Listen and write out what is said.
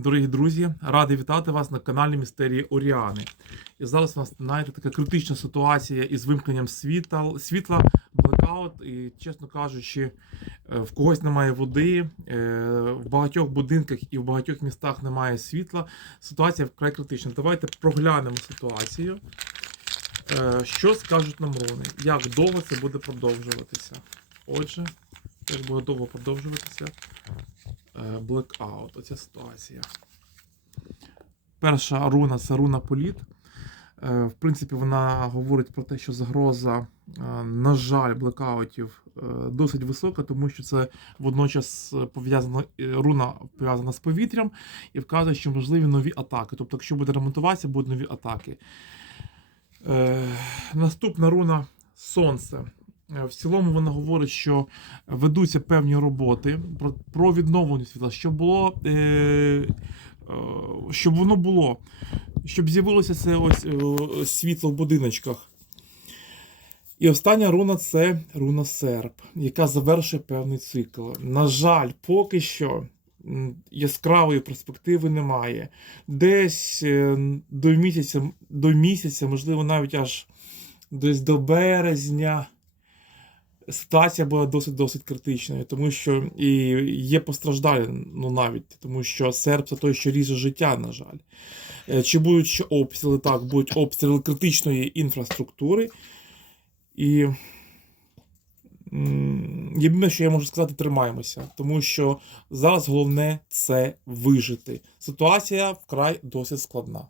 Дорогі друзі, радий вітати вас на каналі Містерії Оріани. І зараз у нас знаєте, така критична ситуація із вимкненням світла, світла, блекаут. І, чесно кажучи, е, в когось немає води, е, в багатьох будинках і в багатьох містах немає світла. Ситуація вкрай критична. Давайте проглянемо ситуацію. Е, Що скажуть нам руни? Як довго це буде продовжуватися? Отже, як буде довго продовжуватися? Е, Blackout, оця ситуація. Перша руна це руна політ. Е, В принципі, вона говорить про те, що загроза, е, на жаль, блекаутів досить висока, тому що це водночас пов'язано руна пов'язана з повітрям і вказує, що можливі нові атаки. Тобто, якщо буде ремонтуватися, будуть нові атаки. Наступна руна сонце. Е, В цілому вона говорить, що ведуться певні роботи про, відновлення світла, щоб було, е, е, щоб воно було, щоб з'явилося це ось світло в будиночках. І остання руна це руна серп, яка завершує певний цикл. На жаль, поки що яскравої перспективи немає. Десь до місяця, до місяця, можливо, навіть аж десь до березня ситуація була досить досить критичною, тому що і є постраждалі, ну навіть тому, що серп це той, що ріже життя, на жаль. Е, Чи будуть ще обстріли? Так, будуть обстріли критичної інфраструктури. І єдине, що я можу сказати, тримаємося, тому що зараз головне це вижити. Ситуація вкрай досить складна.